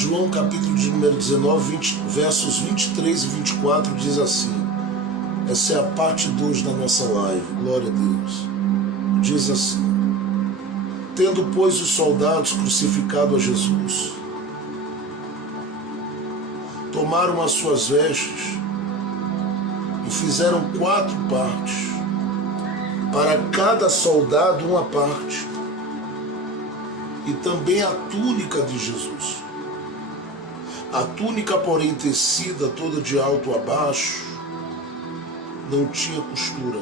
João capítulo de número 19, versos 23 e 24 diz assim. Essa é a parte 2 da nossa live, glória a Deus. Diz assim: tendo, pois, os soldados crucificado a Jesus, tomaram as suas vestes e fizeram 4 partes, para cada soldado uma parte, e também a túnica de Jesus. A túnica, porém, tecida toda de alto a baixo, não tinha costura.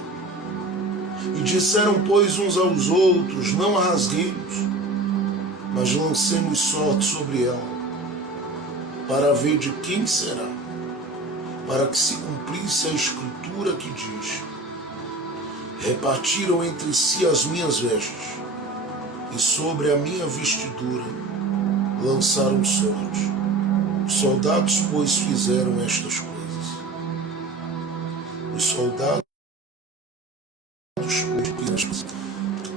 E disseram, pois, uns aos outros, não a rasguemos, mas lancemos sorte sobre ela, para ver de quem será, para que se cumprisse a escritura que diz: repartiram entre si as minhas vestes, e sobre a minha vestidura lançaram sorte. Os soldados, pois, fizeram estas coisas. Os soldados,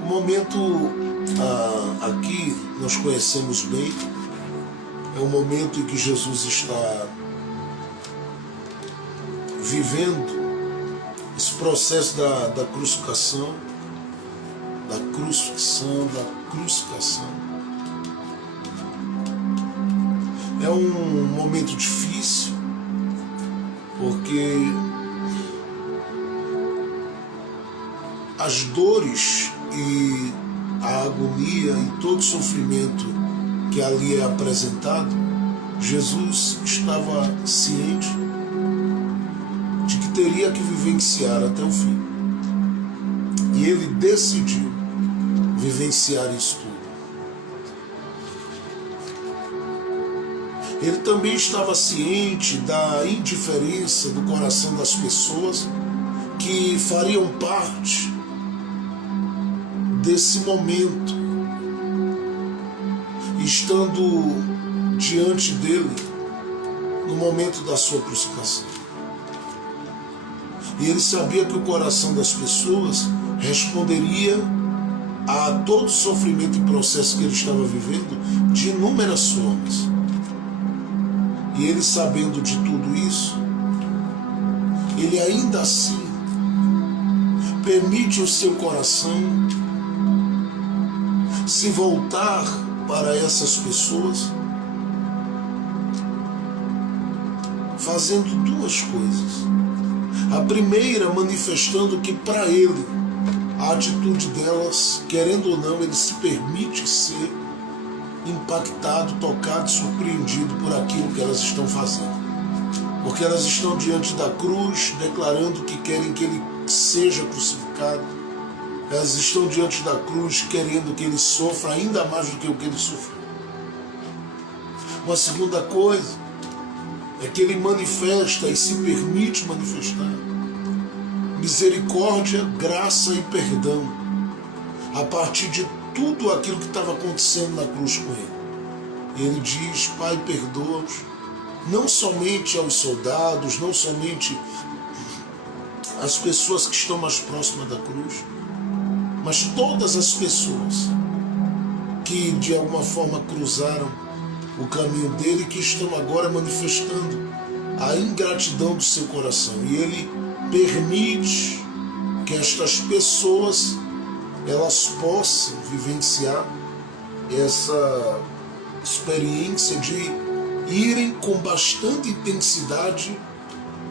o momento aqui nós conhecemos bem, é o momento em que Jesus está vivendo esse processo da crucificação, É um momento difícil, porque as dores e a agonia e todo o sofrimento que ali é apresentado, Jesus estava ciente de que teria que vivenciar até o fim. E ele decidiu vivenciar isso tudo. Ele também estava ciente da indiferença do coração das pessoas que fariam parte desse momento, estando diante dele no momento da sua crucificação. E ele sabia que o coração das pessoas responderia a todo o sofrimento e processo que ele estava vivendo de inúmeras formas. E ele, sabendo de tudo isso, ele ainda assim permite o seu coração se voltar para essas pessoas, fazendo 2 coisas. A primeira, manifestando que para ele, a atitude delas, querendo ou não, ele se permite ser impactado, tocado, surpreendido por aquilo que elas estão fazendo. Porque elas estão diante da cruz, declarando que querem que ele seja crucificado. Elas estão diante da cruz, querendo que ele sofra ainda mais do que o que ele sofreu. Uma segunda coisa é que ele manifesta e se permite manifestar misericórdia, graça e perdão a partir de tudo aquilo que estava acontecendo na cruz com ele. Ele diz: Pai, perdoa-os, não somente aos soldados, não somente às pessoas que estão mais próximas da cruz, mas todas as pessoas que de alguma forma cruzaram o caminho dele, que estão agora manifestando a ingratidão do seu coração. E ele permite que estas pessoas elas possam vivenciar essa experiência de irem com bastante intensidade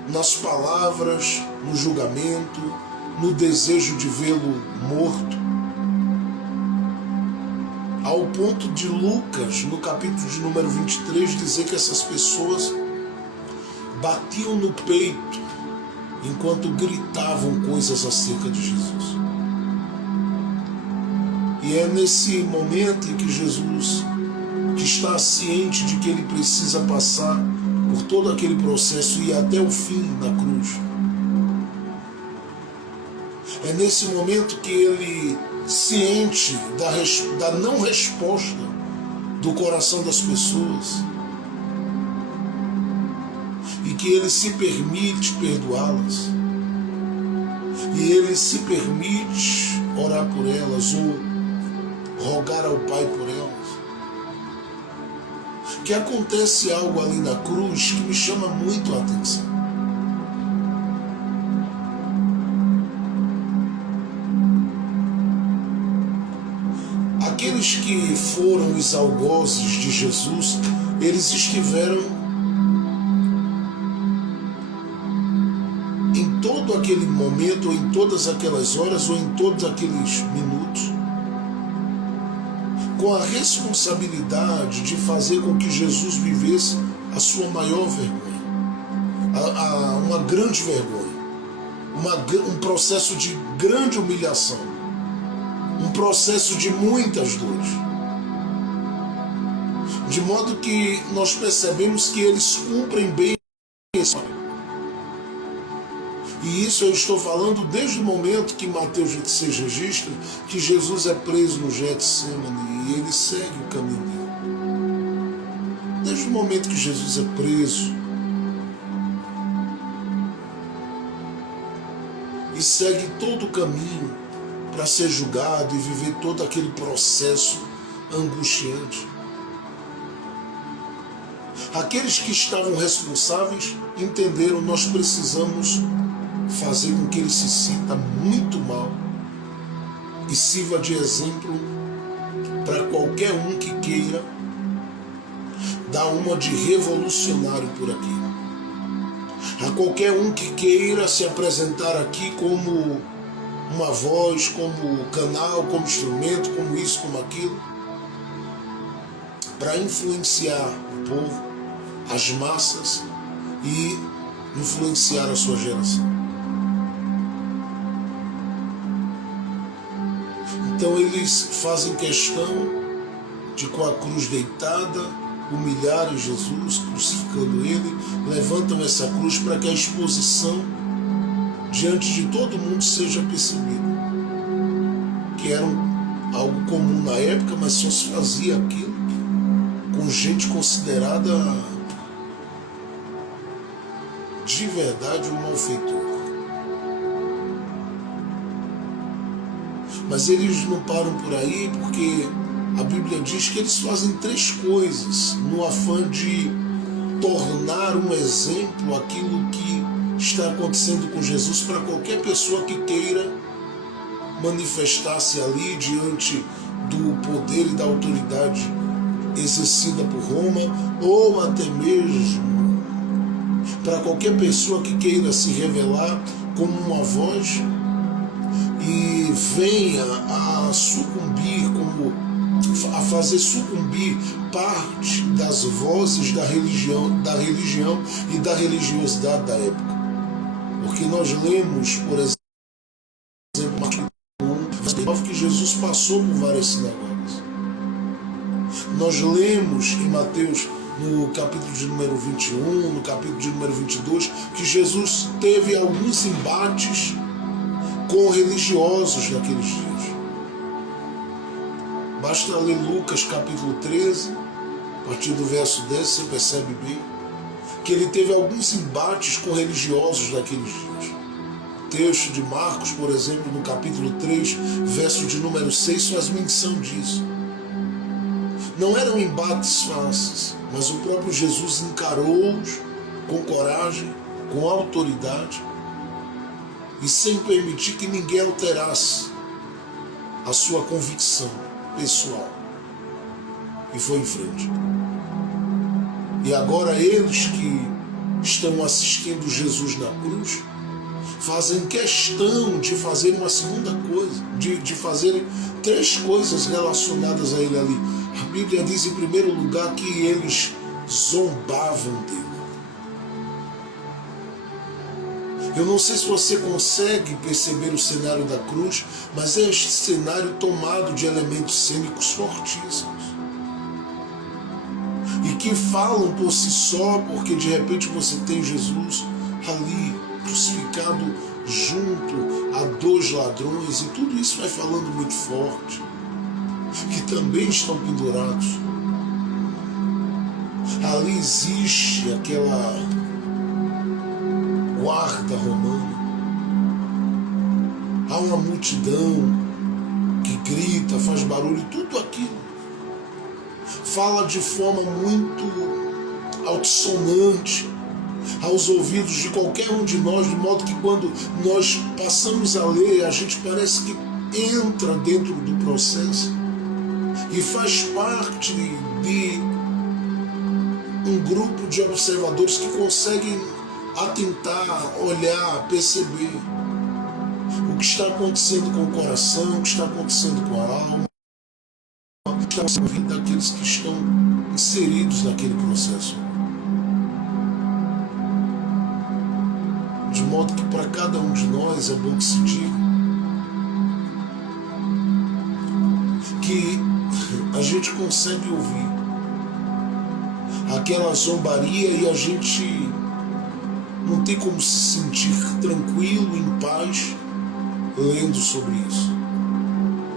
nas palavras, no julgamento, no desejo de vê-lo morto, ao ponto de Lucas, no capítulo de número 23, dizer que essas pessoas batiam no peito enquanto gritavam coisas acerca de Jesus. E é nesse momento em que Jesus, que está ciente de que ele precisa passar por todo aquele processo e ir até o fim da cruz, é nesse momento que ele, ciente da não resposta do coração das pessoas, e que ele se permite perdoá-las, e ele se permite orar por elas ou rogar ao Pai por elas, Porque acontece algo ali na cruz que me chama muito a atenção. Aqueles que foram os algozes de Jesus, eles estiveram em todo aquele momento, ou em todas aquelas horas, ou em todos aqueles minutos, com a responsabilidade de fazer com que Jesus vivesse a sua maior vergonha, uma grande vergonha, um processo de grande humilhação, um processo de muitas dores. De modo que nós percebemos que eles cumprem bem esse papel. E isso eu estou falando desde o momento que Mateus 26 registra que Jesus é preso no Getsemane e ele segue o caminho dele. Desde o momento que Jesus é preso e segue todo o caminho para ser julgado e viver todo aquele processo angustiante. Aqueles que estavam responsáveis entenderam: nós precisamos fazer com que ele se sinta muito mal e sirva de exemplo para qualquer um que queira dar uma de revolucionário por aqui. A qualquer um que queira se apresentar aqui como uma voz, como canal, como instrumento, como isso, como aquilo, para influenciar o povo, as massas e influenciar a sua geração. Então eles fazem questão de, com a cruz deitada, humilharem Jesus, crucificando ele, levantam essa cruz para que a exposição diante de todo mundo seja percebida. Que era algo comum na época, mas só se fazia aquilo com gente considerada de verdade um malfeitor. Mas eles não param por aí, porque a Bíblia diz que eles fazem três coisas no afã de tornar um exemplo aquilo que está acontecendo com Jesus para qualquer pessoa que queira manifestar-se ali diante do poder e da autoridade exercida por Roma, ou até mesmo para qualquer pessoa que queira se revelar como uma voz e venha a sucumbir, a fazer sucumbir parte das vozes da religião e da religiosidade da época. Porque nós lemos, por exemplo, Marcos 1, que Jesus passou por várias sinagogas. Nós lemos em Mateus, no capítulo de número 21, no capítulo de número 22, que Jesus teve alguns embates com religiosos naqueles dias. Basta ler Lucas capítulo 13, a partir do verso 10, você percebe bem que ele teve alguns embates com religiosos naqueles dias. O texto de Marcos, por exemplo, no capítulo 3, verso de número 6, faz menção disso. Não eram embates fáceis, mas o próprio Jesus encarou-os com coragem, com autoridade, e sem permitir que ninguém alterasse a sua convicção pessoal. E foi em frente. E agora eles que estão assistindo Jesus na cruz fazem questão de fazer uma segunda coisa, de fazerem três coisas relacionadas a ele ali. A Bíblia diz em primeiro lugar que eles zombavam dele. Eu não sei se você consegue perceber o cenário da cruz, mas é este cenário tomado de elementos cênicos fortíssimos. E que falam por si só, porque de repente você tem Jesus ali, crucificado junto a dois ladrões, e tudo isso vai falando muito forte, que também estão pendurados. Ali existe aquela guarda romana. Há uma multidão que grita, faz barulho, tudo aquilo. fala de forma muito altissonante aos ouvidos de qualquer um de nós, de modo que quando nós passamos a ler, a gente parece que entra dentro do processo e faz parte de um grupo de observadores que conseguem atentar, olhar, perceber o que está acontecendo com o coração, o que está acontecendo com a alma, o que está acontecendo com a vida daqueles que estão inseridos naquele processo. De modo que para cada um de nós é bom que se diga que a gente consegue ouvir aquela zombaria e a gente não tem como se sentir tranquilo, em paz, lendo sobre isso.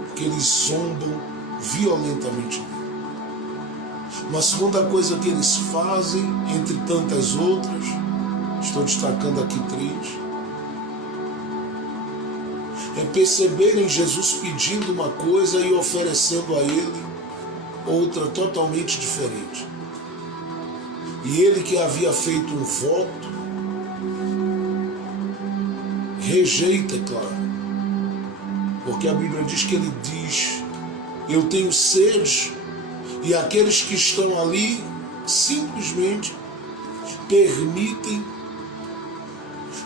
Porque eles zombam violentamente. Uma segunda coisa que eles fazem, entre tantas outras, estou destacando aqui 3, é perceberem Jesus pedindo uma coisa e oferecendo a ele outra totalmente diferente. E ele, que havia feito um voto, rejeita, é claro. Porque a Bíblia diz que ele diz: eu tenho sede, e aqueles que estão ali simplesmente permitem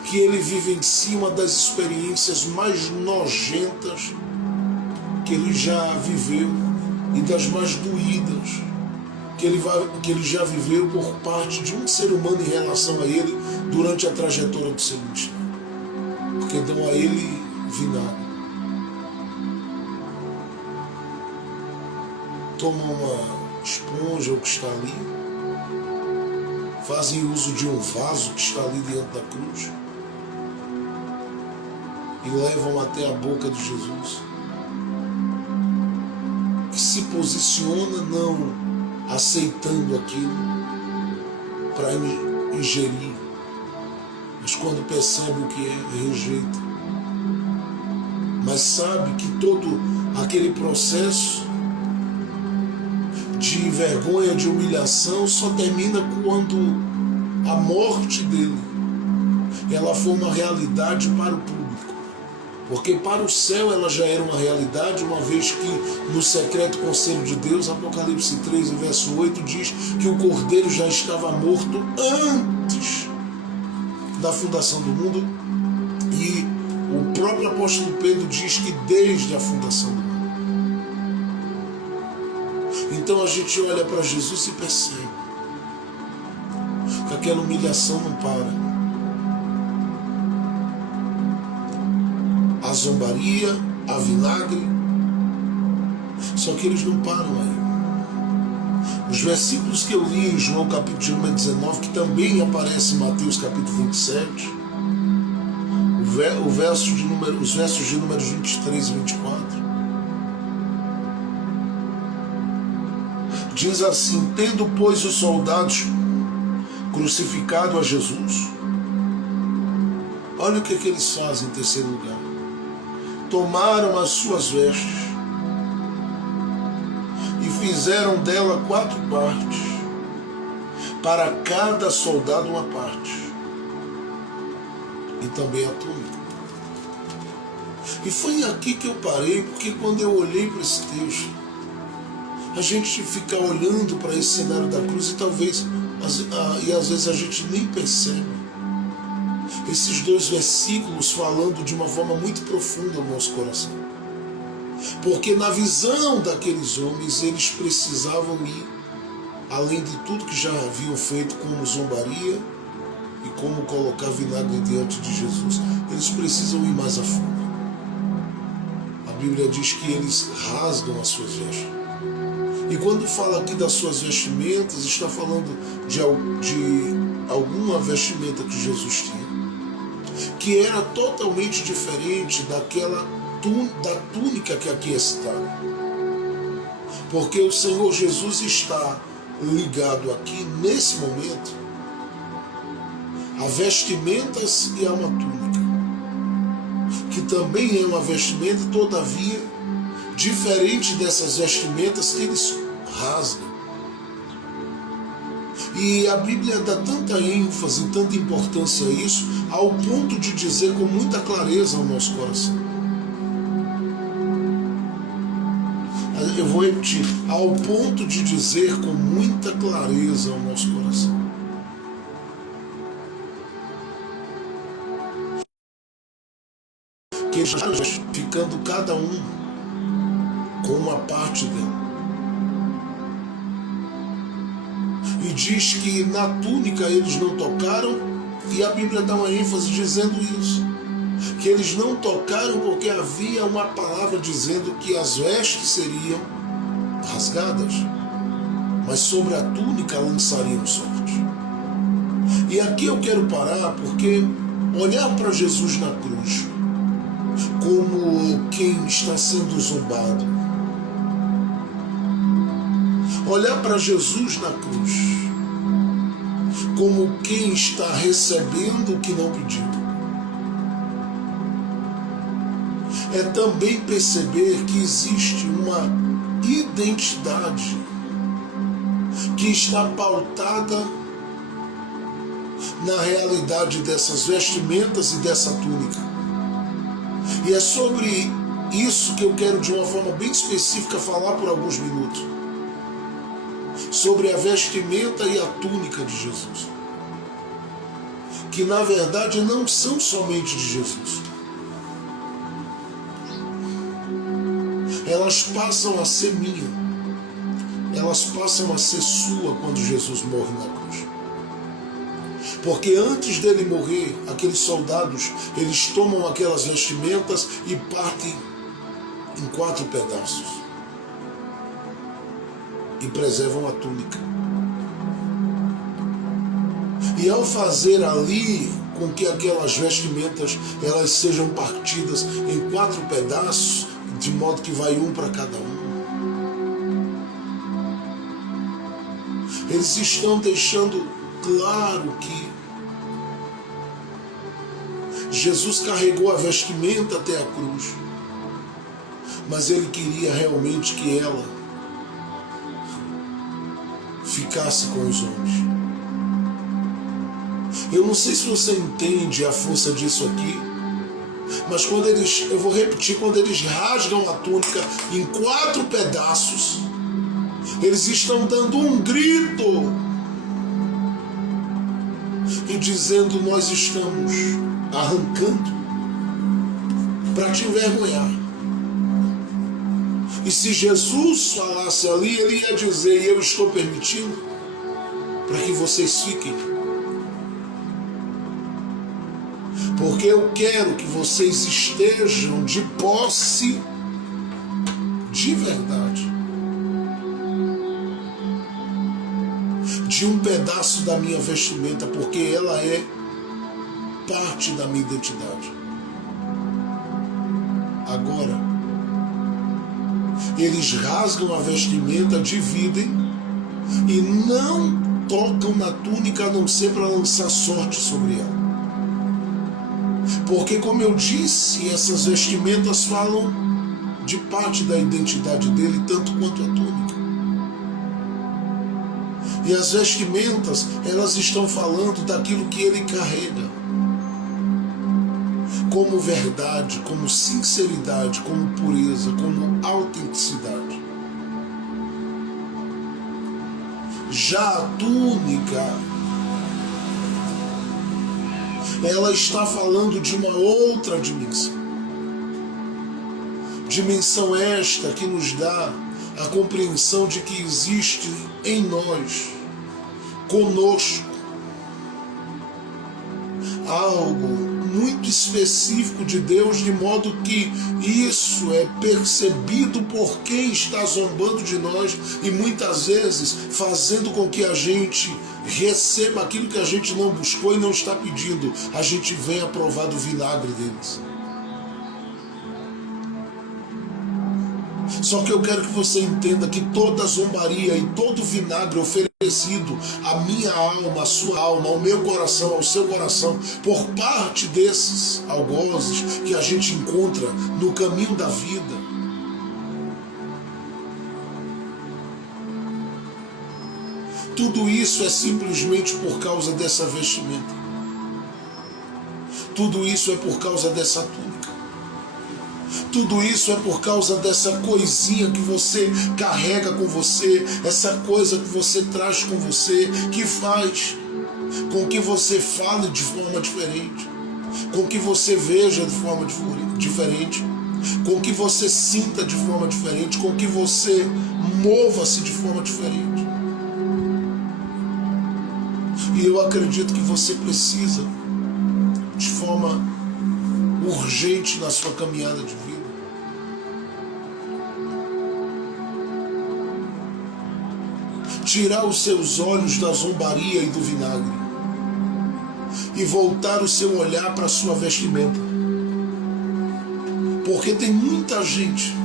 que ele vivencie uma das experiências mais nojentas que ele já viveu e das mais doídas que ele já viveu por parte de um ser humano em relação a ele durante a trajetória do seu ministério. Porque dão a ele vinagre. Tomam uma esponja, o que está ali, fazem uso de um vaso que está ali diante da cruz e levam até a boca de Jesus, que se posiciona não aceitando aquilo para ingerir, mas quando percebe o que é, rejeita. Mas sabe que todo aquele processo de vergonha, de humilhação, só termina quando a morte dele ela for uma realidade para o público. Porque para o céu ela já era uma realidade, uma vez que no secreto conselho de Deus, Apocalipse 3, verso 8, diz que o Cordeiro já estava morto antes da fundação do mundo, e o próprio apóstolo Pedro diz que desde a fundação do mundo. Então a gente olha para Jesus e percebe que aquela humilhação não para. A zombaria, a vinagre, só que eles não param aí. Os versículos que eu li em João capítulo de número 19, que também aparece em Mateus capítulo 27, os versos de número 23 e 24, diz assim: tendo, pois, os soldados crucificado a Jesus, olha o que eles fazem em terceiro lugar. Tomaram as suas vestes e fizeram dela 4 partes, para cada soldado uma parte, e também a túnica. E foi aqui que eu parei, porque quando eu olhei para esse texto, a gente fica olhando para esse cenário da cruz e talvez, e às vezes a gente nem percebe esses 2 versículos falando de uma forma muito profunda no nosso coração. Porque na visão daqueles homens, eles precisavam ir, além de tudo que já haviam feito, como zombaria e como colocar vinagre diante de Jesus, eles precisam ir mais a fundo. A Bíblia diz que eles rasgam as suas vestes. E quando fala aqui das suas vestimentas, está falando de alguma vestimenta que Jesus tinha, que era totalmente diferente da túnica que aqui é citada. Porque o Senhor Jesus está ligado aqui, nesse momento, a vestimentas e a uma túnica, que também é uma vestimenta, todavia, diferente dessas vestimentas que eles rasgam. E a Bíblia dá tanta ênfase, tanta importância a isso, ao ponto de dizer com muita clareza ao nosso coração. Eu vou repetir, ao ponto de dizer com muita clareza ao nosso coração. Que está ficando cada um com uma parte dele. E diz que na túnica eles não tocaram, e a Bíblia dá uma ênfase dizendo isso. Que eles não tocaram porque havia uma palavra dizendo que as vestes seriam rasgadas, mas sobre a túnica lançariam sorte. E aqui eu quero parar porque olhar para Jesus na cruz como quem está sendo zombado, olhar para Jesus na cruz como quem está recebendo o que não pediu, é também perceber que existe uma identidade que está pautada na realidade dessas vestimentas e dessa túnica. E é sobre isso que eu quero, de uma forma bem específica, falar por alguns minutos. Sobre a vestimenta e a túnica de Jesus. Que na verdade não são somente de Jesus. Elas passam a ser minha. Elas passam a ser sua quando Jesus morre na cruz. Porque antes dele morrer, aqueles soldados, eles tomam aquelas vestimentas e partem em 4 pedaços. E preservam a túnica. E ao fazer ali com que aquelas vestimentas elas sejam partidas em 4 pedaços, de modo que vai um para cada um, eles estão deixando claro que Jesus carregou a vestimenta até a cruz, mas ele queria realmente que ela ficasse com os homens. Eu não sei se você entende a força disso aqui, mas quando eles, eu vou repetir, quando eles rasgam a túnica em 4 pedaços, eles estão dando um grito e dizendo: nós estamos arrancando para te envergonhar. E se Jesus falasse ali, ele ia dizer: e eu estou permitindo para que vocês fiquem, porque eu quero que vocês estejam de posse de verdade de um pedaço da minha vestimenta, porque ela é parte da minha identidade. Agora, eles rasgam a vestimenta, dividem e não tocam na túnica a não ser para lançar sorte sobre ela. Porque, como eu disse, essas vestimentas falam de parte da identidade dele, tanto quanto a túnica. E as vestimentas, elas estão falando daquilo que ele carrega, como verdade, como sinceridade, como pureza, como autenticidade. Já a túnica, ela está falando de uma outra dimensão. Dimensão esta que nos dá a compreensão de que existe em nós, conosco, algo muito específico de Deus, de modo que isso é percebido por quem está zombando de nós e muitas vezes fazendo com que a gente receba aquilo que a gente não buscou e não está pedindo. A gente venha provar do vinagre deles. Só que eu quero que você entenda que toda zombaria e todo vinagre oferecido à minha alma, à sua alma, ao meu coração, ao seu coração, por parte desses algozes que a gente encontra no caminho da vida, Tudo isso é simplesmente por causa dessa vestimenta. Tudo isso é por causa dessa túnica. Tudo isso é por causa dessa coisinha que você carrega com você, essa coisa que você traz com você, que faz com que você fale de forma diferente, com que você veja de forma diferente, com que você sinta de forma diferente, com que você mova-se de forma diferente. E eu acredito que você precisa, de forma urgente na sua caminhada de vida, tirar os seus olhos da zombaria e do vinagre e voltar o seu olhar para a sua vestimenta. Porque tem muita gente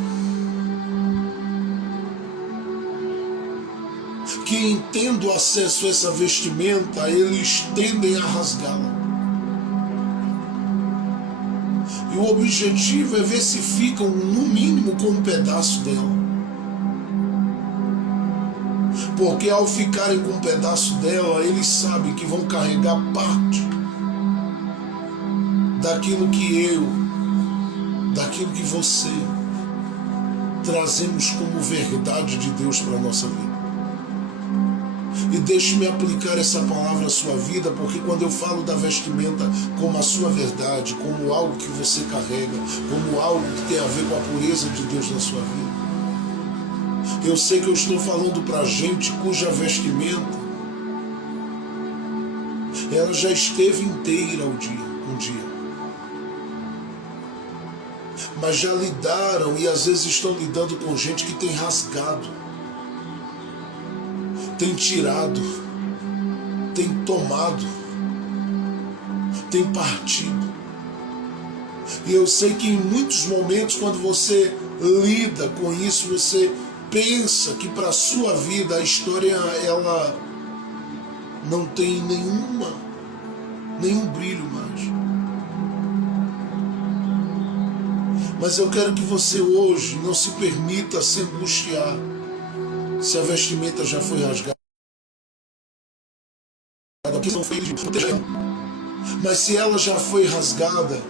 que, em tendo acesso a essa vestimenta, eles tendem a rasgá-la. E o objetivo é ver se ficam, no mínimo, com um pedaço dela. Porque ao ficarem com um pedaço dela, eles sabem que vão carregar parte daquilo que daquilo que você trazemos como verdade de Deus para a nossa vida. E deixe-me aplicar essa palavra à sua vida, porque quando eu falo da vestimenta como a sua verdade, como algo que você carrega, como algo que tem a ver com a pureza de Deus na sua vida, eu sei que eu estou falando para gente cuja vestimenta ela já esteve inteira um dia. Mas já lidaram e às vezes estão lidando com gente que tem rasgado, tem tirado, tem tomado, tem partido. E eu sei que em muitos momentos, quando você lida com isso, você pensa que para a sua vida a história ela não tem nenhum brilho mais. Mas eu quero que você hoje não se permita se angustiar se a vestimenta já foi rasgada. Mas se ela já foi rasgada,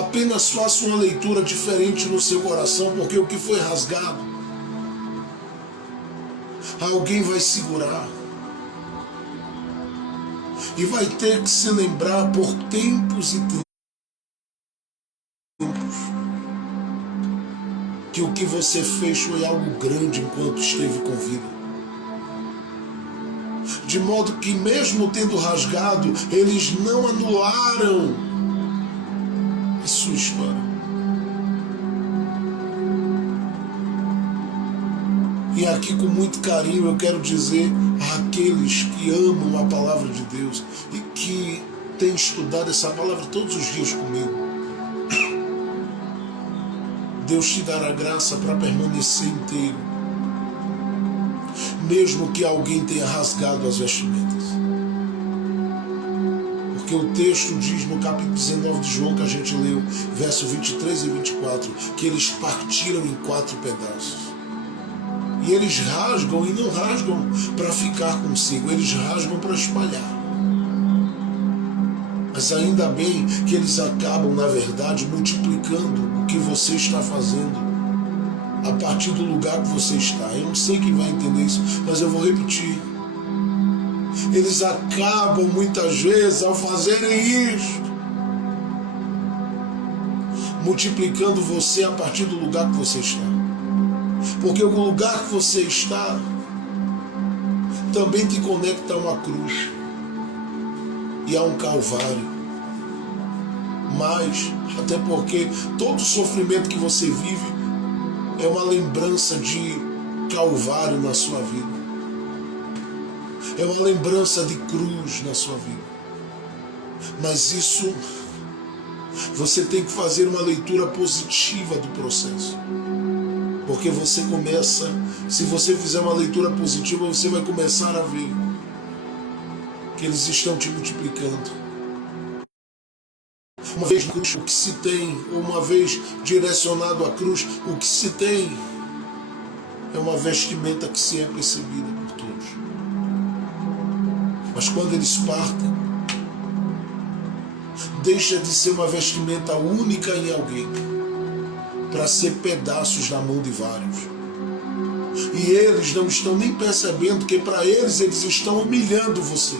apenas faça uma leitura diferente no seu coração, porque o que foi rasgado, alguém vai segurar. E vai ter que se lembrar por tempos e tempos que o que você fez foi algo grande enquanto esteve com vida. De modo que mesmo tendo rasgado, eles não anularam a sua história. E aqui com muito carinho eu quero dizer àqueles que amam a palavra de Deus e que têm estudado essa palavra todos os dias comigo. Deus te dará graça para permanecer inteiro, mesmo que alguém tenha rasgado as vestimentas. Porque o texto diz no capítulo 19 de João, que a gente leu, verso 23 e 24, que eles partiram em 4 pedaços. E eles rasgam, e não rasgam para ficar consigo, eles rasgam para espalhar. Mas ainda bem que eles acabam, na verdade, multiplicando o que você está fazendo a partir do lugar que você está. Eu não sei quem vai entender isso, mas eu vou repetir. Eles acabam muitas vezes, ao fazerem isso, multiplicando você a partir do lugar que você está. Porque o lugar que você está também te conecta a uma cruz e a um calvário. Mas, até porque todo sofrimento que você vive é uma lembrança de calvário na sua vida. É uma lembrança de cruz na sua vida. Mas isso, você tem que fazer uma leitura positiva do processo. Porque você começa, se você fizer uma leitura positiva, você vai começar a ver que eles estão te multiplicando. Uma vez na cruz, o que se tem, ou uma vez direcionado à cruz, o que se tem é uma vestimenta que se é percebida por todos. Mas quando eles partem, deixa de ser uma vestimenta única em alguém para ser pedaços na mão de vários. E eles não estão nem percebendo que para eles estão humilhando você.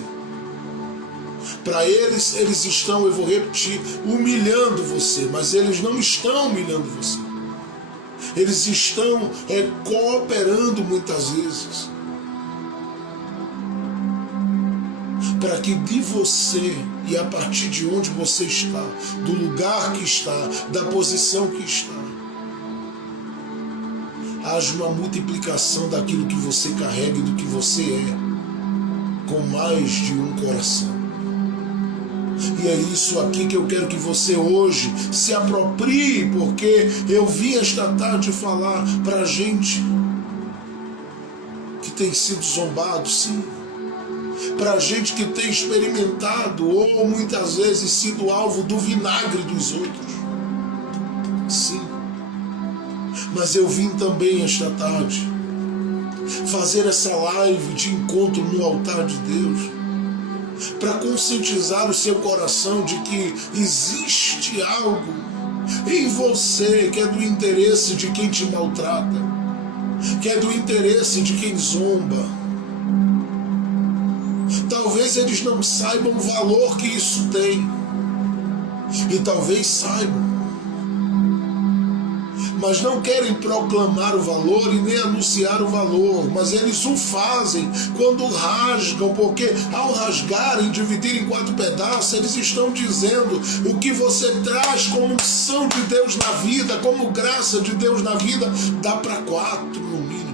Para eles estão, eu vou repetir, humilhando você, mas eles não estão humilhando você. Eles estão cooperando muitas vezes para que de você e a partir de onde você está, do lugar que está, da posição que está, haja uma multiplicação daquilo que você carrega e do que você é, com mais de um coração. E é isso aqui que eu quero que você hoje se aproprie, porque eu vim esta tarde falar para gente que tem sido zombado, sim. Para gente que tem experimentado ou muitas vezes sido alvo do vinagre dos outros. Sim. Mas eu vim também esta tarde fazer essa live de encontro no altar de Deus, para conscientizar o seu coração de que existe algo em você que é do interesse de quem te maltrata, que é do interesse de quem zomba. Talvez eles não saibam o valor que isso tem, e talvez saibam, mas não querem proclamar o valor e nem anunciar o valor, mas eles o fazem quando rasgam, porque ao rasgarem, dividir em 4 pedaços, eles estão dizendo o que você traz como unção de Deus na vida, como graça de Deus na vida, dá para 4 no mínimo.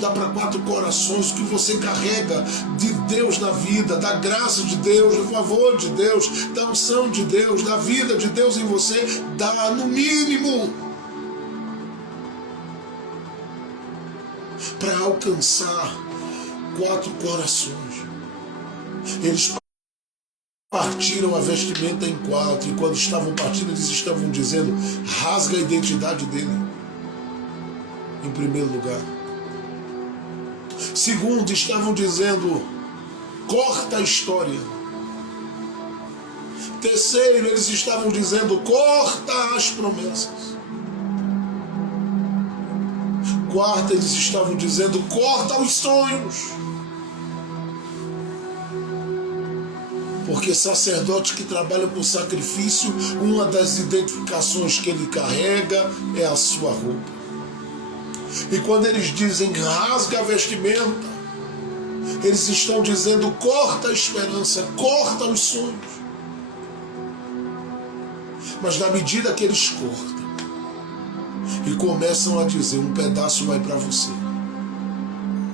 Dá para 4 corações. O que você carrega de Deus na vida, da graça de Deus, do favor de Deus, da unção de Deus, da vida de Deus em você, dá no mínimo para alcançar 4 corações. Eles partiram a vestimenta em 4, e quando estavam partindo eles estavam dizendo: rasga a identidade dele, em primeiro lugar. Segundo, estavam dizendo: corta a história. Terceiro, eles estavam dizendo: corta as promessas. Quarto, eles estavam dizendo: corta os sonhos. Porque sacerdote que trabalha com sacrifício, uma das identificações que ele carrega é a sua roupa. E quando eles dizem rasga a vestimenta, eles estão dizendo corta a esperança, corta os sonhos. Mas na medida que eles cortam e começam a dizer: um pedaço vai para você,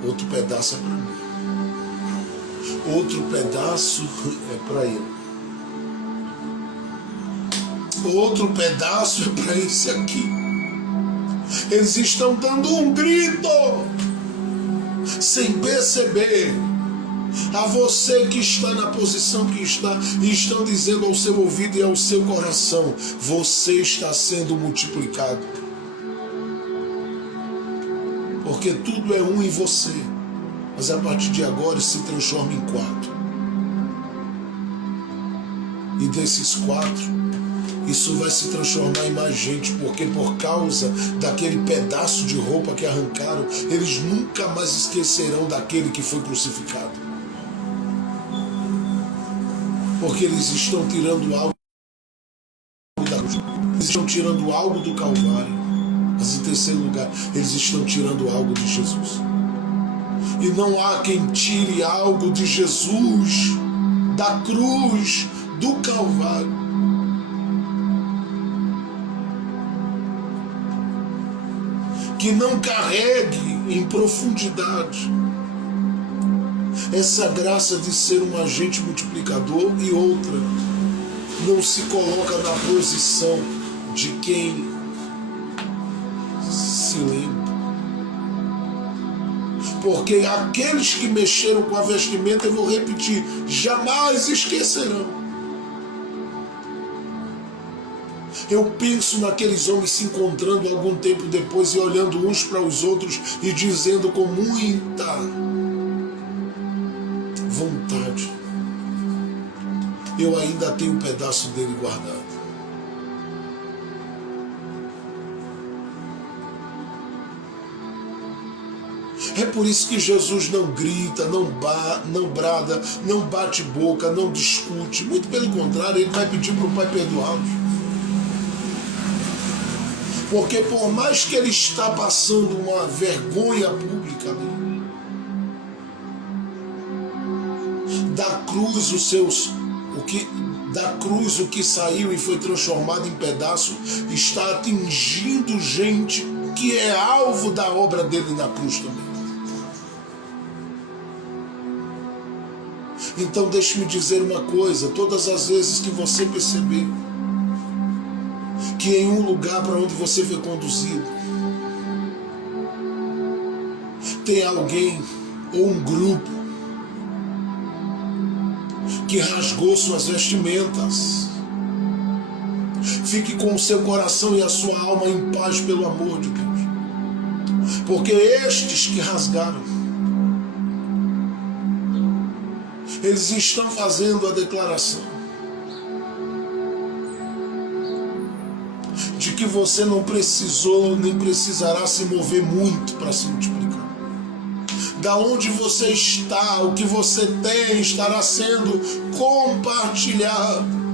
outro pedaço é para mim, outro pedaço é para ele, outro pedaço é para esse aqui. Eles estão dando um grito, sem perceber, a você que está na posição que está, e estão dizendo ao seu ouvido e ao seu coração: você está sendo multiplicado. Porque tudo é um em você, mas a partir de agora se transforma em 4. E desses 4, isso vai se transformar em mais gente, porque por causa daquele pedaço de roupa que arrancaram, eles nunca mais esquecerão daquele que foi crucificado. Porque eles estão tirando algo da cruz, eles estão tirando algo do Calvário, mas em terceiro lugar, eles estão tirando algo de Jesus. E não há quem tire algo de Jesus, da cruz, do Calvário, que não carregue em profundidade essa graça de ser um agente multiplicador, e outra, não se coloca na posição de quem se lembra. Porque aqueles que mexeram com a vestimenta, eu vou repetir, jamais esquecerão. Eu penso naqueles homens se encontrando algum tempo depois e olhando uns para os outros e dizendo com muita vontade: eu ainda tenho um pedaço dele guardado. É por isso que Jesus não grita, não brada, não bate boca, não discute. Muito pelo contrário, ele vai pedir para o Pai perdoá-los. Porque por mais que ele está passando uma vergonha pública ali, da cruz o que saiu e foi transformado em pedaço está atingindo gente que é alvo da obra dele na cruz também. Então deixe-me dizer uma coisa: todas as vezes que você perceber que em um lugar para onde você foi conduzido tem alguém ou um grupo que rasgou suas vestimentas, fique com o seu coração e a sua alma em paz pelo amor de Deus, porque estes que rasgaram, eles estão fazendo a declaração de que você não precisou nem precisará se mover muito para se multiplicar. Da onde você está, o que você tem estará sendo compartilhado.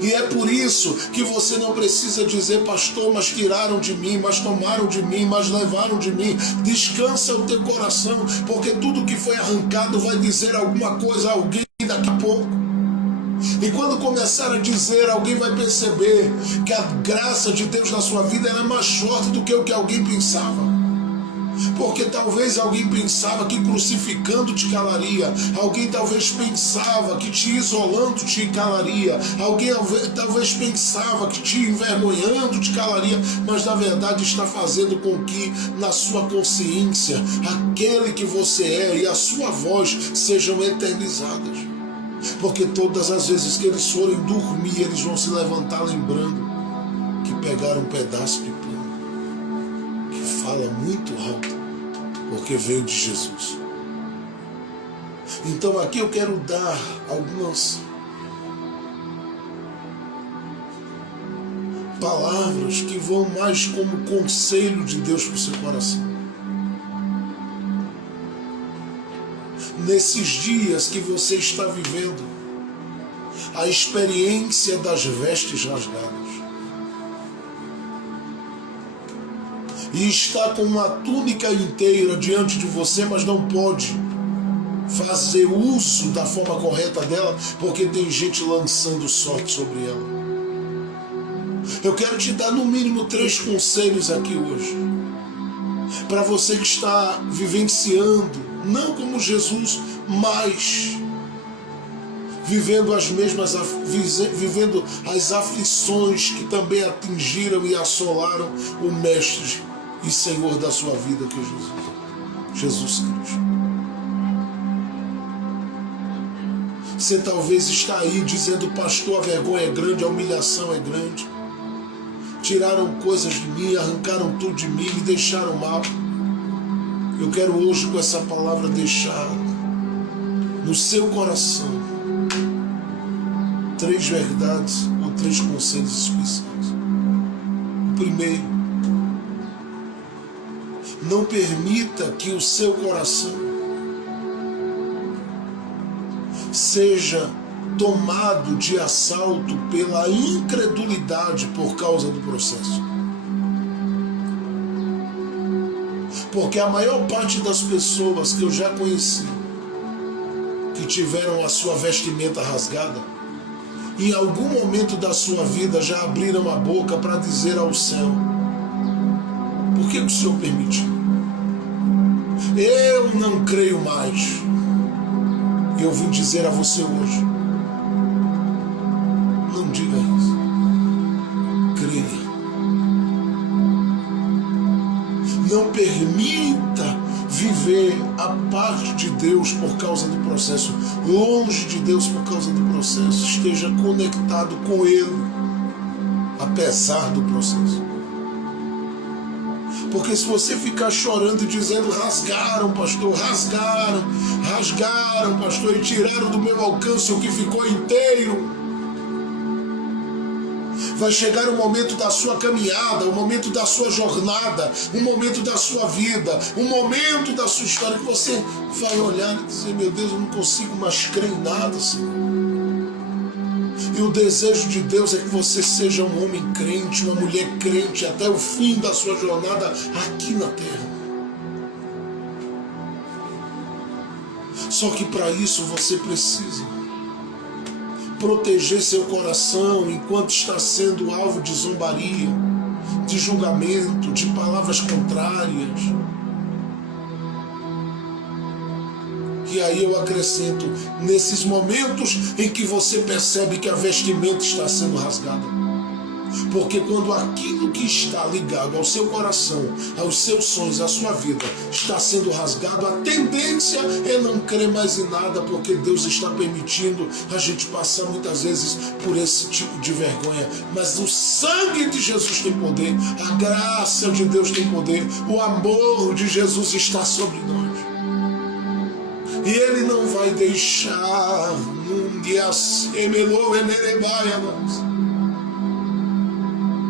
E é por isso que você não precisa dizer: pastor, mas tiraram de mim, mas tomaram de mim, mas levaram de mim. Descansa o teu coração, porque tudo que foi arrancado vai dizer alguma coisa a alguém daqui a pouco. E quando começar a dizer, alguém vai perceber que a graça de Deus na sua vida era mais forte do que o que alguém pensava. Porque talvez alguém pensava que crucificando te calaria, alguém talvez pensava que te isolando te calaria, alguém talvez pensava que te envergonhando te calaria, mas na verdade está fazendo com que na sua consciência aquele que você é e a sua voz sejam eternizadas. Porque todas as vezes que eles forem dormir, eles vão se levantar lembrando que pegaram um pedaço de pão que fala muito alto, porque veio de Jesus. Então aqui eu quero dar algumas palavras que vão mais como conselho de Deus para o seu coração. Nesses dias que você está vivendo a experiência das vestes rasgadas, e está com uma túnica inteira diante de você, mas não pode fazer uso da forma correta dela, porque tem gente lançando sorte sobre ela. Eu quero te dar no mínimo 3 conselhos aqui hoje, para você que está vivenciando, não como Jesus, mas vivendo as aflições que também atingiram e assolaram o Mestre e Senhor da sua vida, que é Jesus Cristo. Você talvez está aí dizendo: pastor, a vergonha é grande, a humilhação é grande, tiraram coisas de mim, arrancaram tudo de mim, me deixaram mal. Eu quero hoje com essa palavra deixar no seu coração 3 verdades ou 3 conselhos especiais. O primeiro: não permita que o seu coração seja tomado de assalto pela incredulidade por causa do processo. Porque a maior parte das pessoas que eu já conheci, que tiveram a sua vestimenta rasgada, em algum momento da sua vida já abriram a boca para dizer ao céu: por que o Senhor permitiu? Eu não creio mais. E eu vim dizer a você hoje: não diga isso. Creia. Não permita viver a parte de Deus por causa do processo, longe de Deus por causa do processo. Esteja conectado com Ele, apesar do processo. Porque se você ficar chorando e dizendo: rasgaram, pastor, rasgaram, pastor, e tiraram do meu alcance o que ficou inteiro, vai chegar o momento da sua caminhada, o momento da sua jornada, o momento da sua vida, o momento da sua história, que você vai olhar e dizer: meu Deus, eu não consigo mais crer em nada, Senhor. E o desejo de Deus é que você seja um homem crente, uma mulher crente, até o fim da sua jornada aqui na terra. Só que para isso você precisa proteger seu coração enquanto está sendo alvo de zombaria, de julgamento, de palavras contrárias. E aí eu acrescento: nesses momentos em que você percebe que a vestimenta está sendo rasgada. Porque quando aquilo que está ligado ao seu coração, aos seus sonhos, à sua vida, está sendo rasgado, a tendência é não crer mais em nada, porque Deus está permitindo a gente passar muitas vezes por esse tipo de vergonha. Mas o sangue de Jesus tem poder, a graça de Deus tem poder, o amor de Jesus está sobre nós. E Ele não vai deixar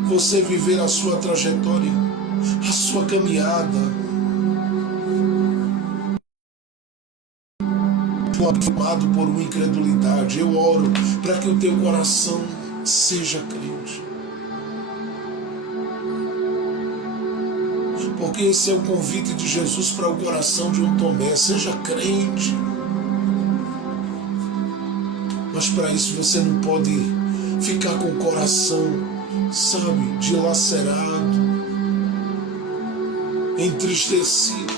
você viver a sua trajetória, a sua caminhada, tomado por uma incredulidade. Eu oro para que o teu coração seja crente. Porque esse é o convite de Jesus para o coração de um Tomé: seja crente. Mas para isso você não pode ficar com o coração, sabe, dilacerado, entristecido.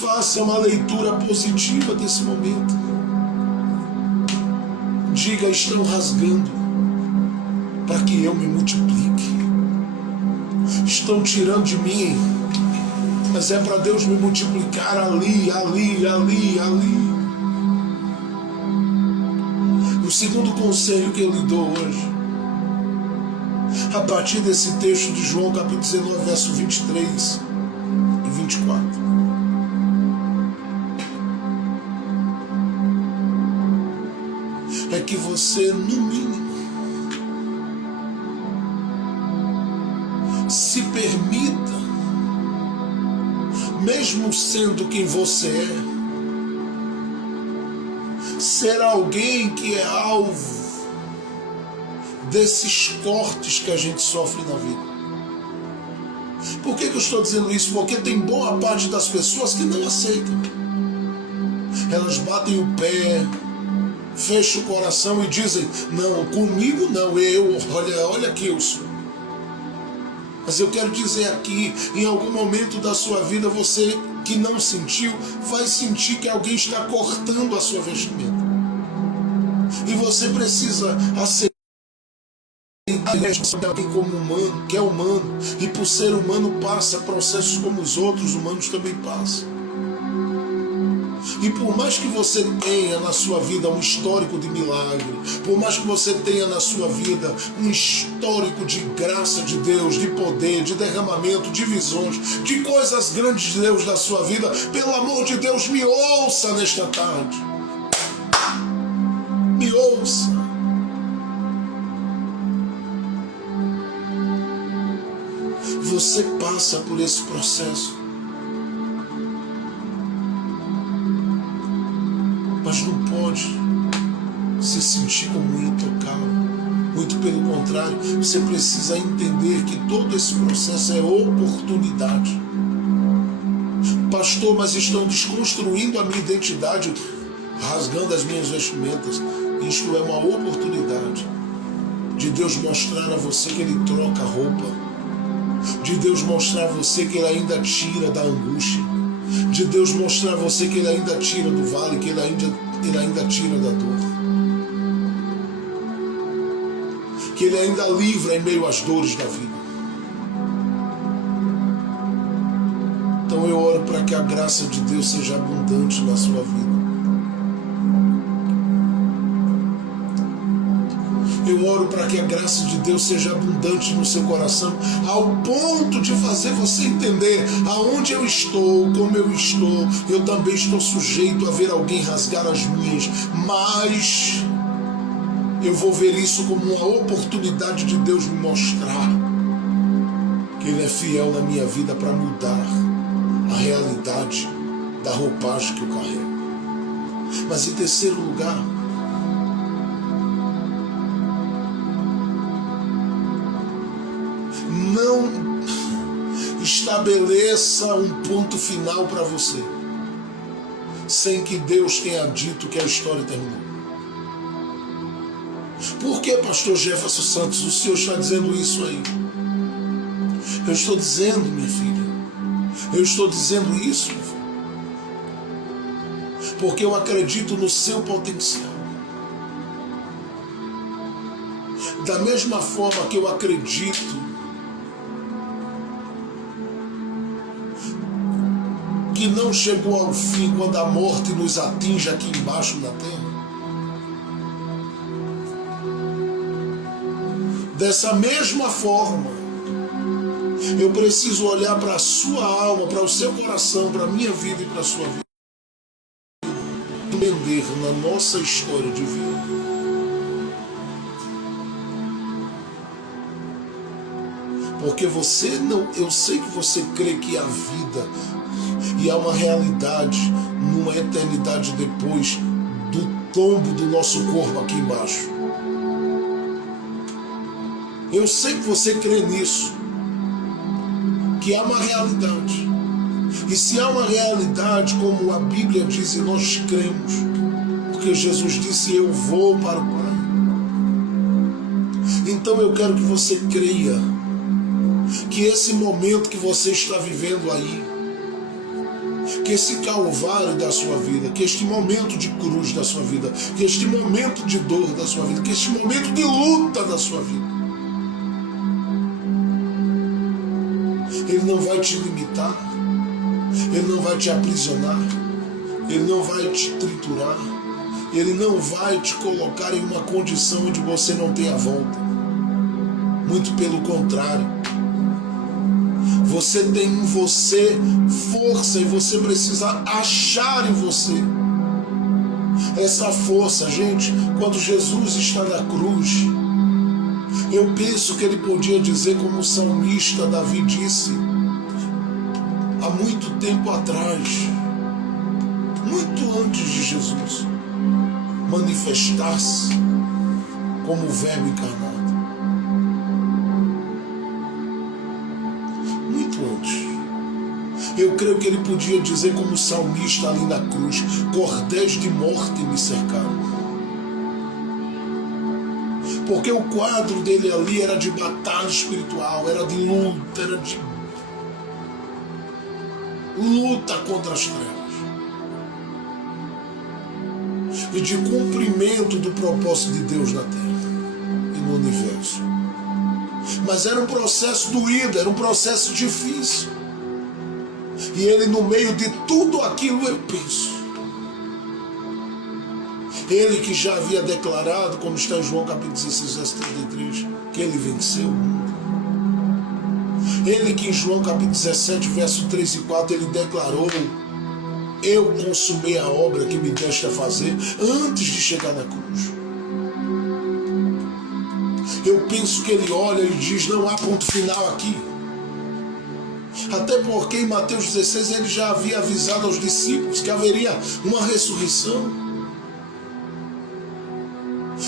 Faça uma leitura positiva desse momento. Diga: estão rasgando para que eu me multiplique. Estão tirando de mim, mas é para Deus me multiplicar ali. O segundo conselho que eu lhe dou hoje, a partir desse texto de João capítulo 19, verso 23 e 24. É que você, no mínimo, se permita, mesmo sendo quem você é, ser alguém que é alvo desses cortes que a gente sofre na vida. Por que eu estou dizendo isso? Porque tem boa parte das pessoas que não aceitam. Elas batem o pé, fecham o coração e dizem: não, comigo não, olha aqui eu sou. Mas eu quero dizer aqui, em algum momento da sua vida, você que não sentiu, vai sentir que alguém está cortando a sua vestimenta. E você precisa aceitar alguém como humano, que é humano, e por ser humano passa processos como os outros humanos também passam. E por mais que você tenha na sua vida um histórico de milagre, por mais que você tenha na sua vida um histórico de graça de Deus, de poder, de derramamento, de visões, de coisas grandes de Deus na sua vida, pelo amor de Deus, me ouça nesta tarde. Me ouça. Você passa por esse processo, mas não pode se sentir como intocável. Muito pelo contrário, você precisa entender que todo esse processo é oportunidade. Pastor, mas estão desconstruindo a minha identidade, rasgando as minhas vestimentas. Isto é uma oportunidade de Deus mostrar a você que Ele troca a roupa, de Deus mostrar a você que Ele ainda tira da angústia, de Deus mostrar a você que Ele ainda tira do vale, que Ele ainda tira da dor, que Ele ainda livra em meio às dores da vida. Então eu oro para que a graça de Deus seja abundante na sua vida. Eu oro para que a graça de Deus seja abundante no seu coração, ao ponto de fazer você entender aonde eu estou, como eu estou. Eu também estou sujeito a ver alguém rasgar as minhas, mas eu vou ver isso como uma oportunidade de Deus me mostrar que Ele é fiel na minha vida para mudar a realidade da roupagem que eu carrego. Mas em terceiro lugar, não estabeleça um ponto final para você sem que Deus tenha dito que a história terminou. Por que, pastor Jefferson Santos, o senhor está dizendo isso aí? Eu estou dizendo, minha filha, eu estou dizendo isso, meu filho, porque eu acredito no seu potencial. Da mesma forma que eu acredito que não chegou ao fim quando a morte nos atinge aqui embaixo na terra. Dessa mesma forma, eu preciso olhar para a sua alma, para o seu coração, para a minha vida e para a sua vida. Entender na nossa história de vida. Porque você não, eu sei que você crê que a vida e há uma realidade numa eternidade depois do tombo do nosso corpo aqui embaixo. Eu sei que você crê nisso, que há uma realidade. E se há uma realidade, como a Bíblia diz, e nós cremos, porque Jesus disse: eu vou para o Pai. Então eu quero que você creia que esse momento que você está vivendo aí, que esse calvário da sua vida, que este momento de cruz da sua vida, que este momento de dor da sua vida, que este momento de luta da sua vida, Ele não vai te limitar, Ele não vai te aprisionar, Ele não vai te triturar, Ele não vai te colocar em uma condição onde você não tenha volta. Muito pelo contrário. Você tem em você força e você precisa achar em você essa força. Gente, quando Jesus está na cruz, eu penso que ele podia dizer, como o salmista Davi disse há muito tempo atrás, muito antes de Jesus manifestar-se como o Verbo encarnado. Muito antes. Eu creio que ele podia dizer, como o salmista ali na cruz: cordéis de morte me cercaram. Porque o quadro dele ali era de batalha espiritual, era de luta, era de luta contra as trevas e de cumprimento do propósito de Deus na terra e no universo. Mas era um processo doído, era um processo difícil. E ele, no meio de tudo aquilo, eu penso, ele que já havia declarado, como está em João capítulo 16, verso 33, que ele venceu o mundo. Ele que em João capítulo 17, verso 3 e 4, ele declarou: eu consumei a obra que me deste a fazer antes de chegar na cruz. Eu penso que ele olha e diz: não há ponto final aqui. Até porque em Mateus 16 ele já havia avisado aos discípulos que haveria uma ressurreição.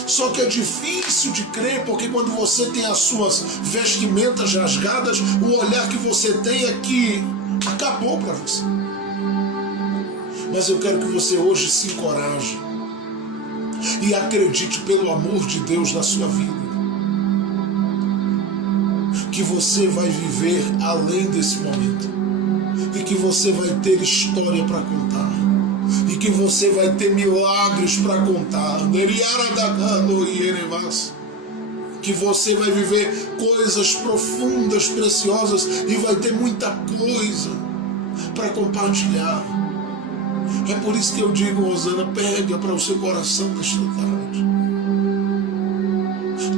Só que é difícil de crer, porque quando você tem as suas vestimentas rasgadas, o olhar que você tem é que acabou para você. Mas eu quero que você hoje se encoraje e acredite, pelo amor de Deus, na sua vida, que você vai viver além desse momento e que você vai ter história para contar e que você vai ter milagres para contar, que você vai viver coisas profundas, preciosas, e vai ter muita coisa para compartilhar. É por isso que eu digo, Rosana, pega para o seu coração nesta tarde.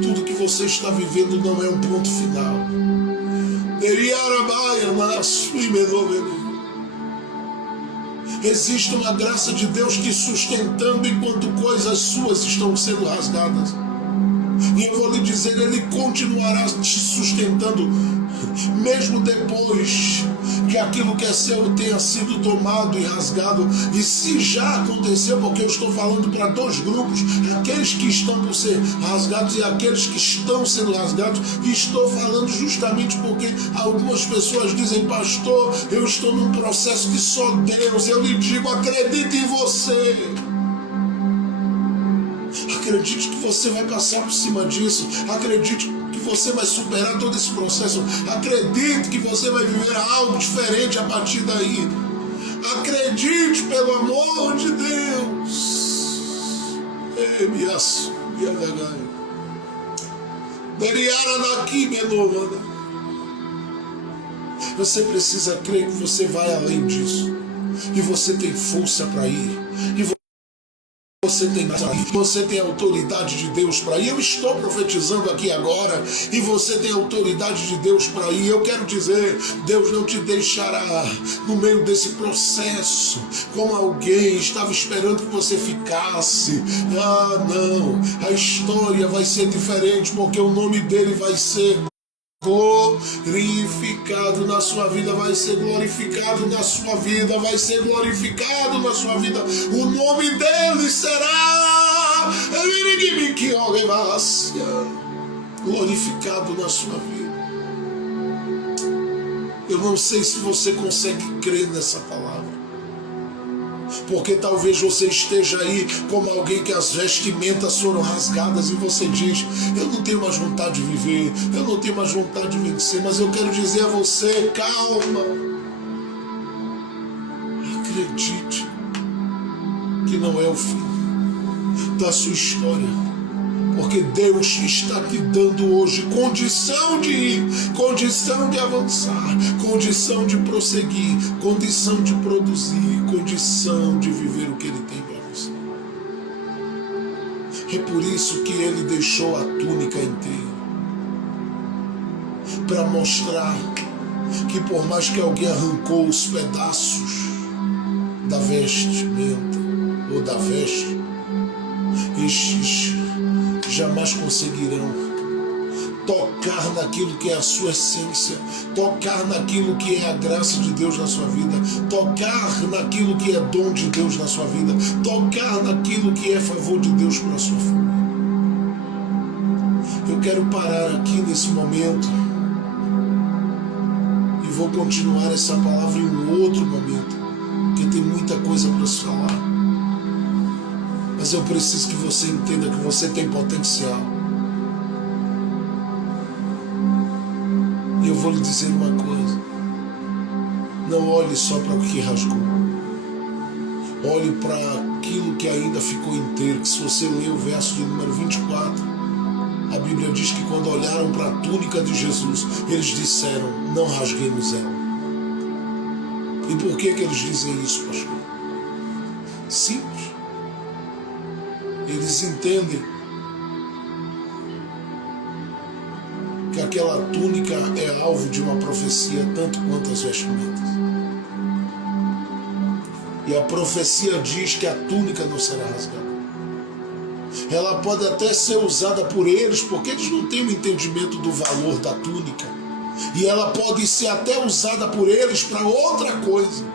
Tudo que você está vivendo não é um ponto final. Existe uma graça de Deus te sustentando enquanto coisas suas estão sendo rasgadas. E eu vou lhe dizer, Ele continuará te sustentando, mesmo depois que aquilo que é seu tenha sido tomado e rasgado. E se já aconteceu, porque eu estou falando para dois grupos, aqueles que estão por ser rasgados e aqueles que estão sendo rasgados, e estou falando justamente porque algumas pessoas dizem, pastor, eu estou num processo que só Deus. Eu lhe digo, acredite em você. Acredite que você vai passar por cima disso. Acredite que você vai superar todo esse processo. Acredite que você vai viver algo diferente a partir daí. Acredite, pelo amor de Deus. Você precisa crer que você vai além disso. E você tem força para ir. Você tem autoridade de Deus para ir. Eu estou profetizando aqui agora e você tem autoridade de Deus para ir. Eu quero dizer, Deus não te deixará no meio desse processo como alguém estava esperando que você ficasse. Ah, não. A história vai ser diferente porque o nome dele vai ser glorificado na sua vida, vai ser glorificado na sua vida, vai ser glorificado na sua vida. O nome dele será glorificado na sua vida. Eu não sei se você consegue crer nessa palavra, porque talvez você esteja aí como alguém que as vestimentas foram rasgadas e você diz, eu não tenho mais vontade de viver, eu não tenho mais vontade de vencer, mas eu quero dizer a você, calma, acredite que não é o fim da sua história, porque Deus está te dando hoje condição de ir, condição de avançar, condição de prosseguir, condição de produzir, condição de viver o que Ele tem para você. É por isso que Ele deixou a túnica inteira, para mostrar que por mais que alguém arrancou os pedaços da vestimenta ou da veste, estes jamais conseguirão tocar naquilo que é a sua essência, tocar naquilo que é a graça de Deus na sua vida, tocar naquilo que é dom de Deus na sua vida, tocar naquilo que é favor de Deus para a sua família. Eu quero parar aqui nesse momento e vou continuar essa palavra em um outro momento, porque tem muita coisa para se falar. Mas eu preciso que você entenda que você tem potencial. E eu vou lhe dizer uma coisa. Não olhe só para o que rasgou. Olhe para aquilo que ainda ficou inteiro. Que se você ler o verso de número 24, a Bíblia diz que quando olharam para a túnica de Jesus, eles disseram, não rasguemos ela. E por que eles dizem isso, pastor? Simples. Eles entendem que aquela túnica é alvo de uma profecia tanto quanto as vestimentas. E a profecia diz que a túnica não será rasgada. Ela pode até ser usada por eles, porque eles não têm o entendimento do valor da túnica. E ela pode ser até usada por eles para outra coisa.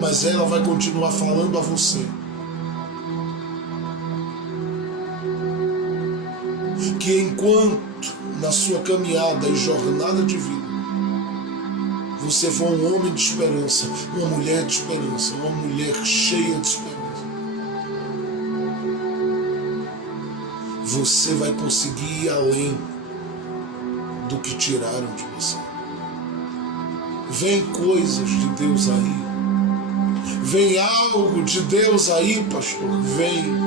Mas ela vai continuar falando a você que enquanto na sua caminhada e jornada de vida você for um homem de esperança, uma mulher de esperança, uma mulher cheia de esperança, você vai conseguir ir além do que tiraram de você. Vem coisas de Deus aí. Vem algo de Deus aí, pastor. Vem.